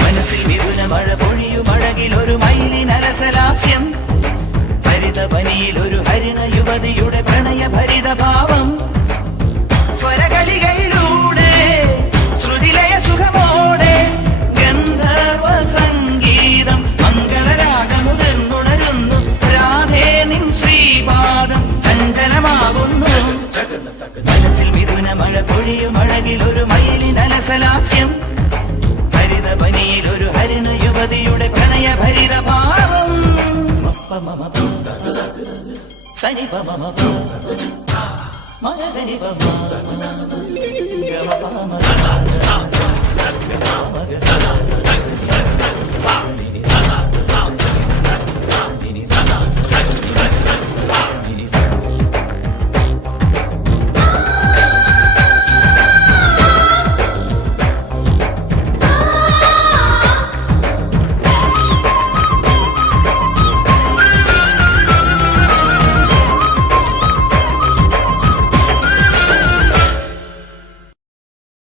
മനസ്സിൽ മിഥുന മഴ പൊഴിയും അഴകിലൊരു മയിലിനരസലാസ്യം, ഹരിതവനിയിലൊരു ഹരിണ യുവതിയുടെ പ്രണയഭരിത ഭാവം, സ്വരകലികയിലൂടെ ശ്രുതിലയ സുഖമോടെ ഗന്ധർവ സംഗീതം മംഗളരാഗമുതിർന്നുണരുന്നു. രാധേ നിൻ ശ്രീപാദം ചഞ്ചലമാകുന്നു. മനസ്സിൽ മിഥുന മഴ പൊഴിയും അഴകിലൊരു മയിലിനരസലാസ്യം, ഹരിതവനിയിലൊരു ഹരിണ യുവതിയുടെ പ്രണയഭരിത ഭാവം. സനി പമ മഗരി പമ ഗമ പമ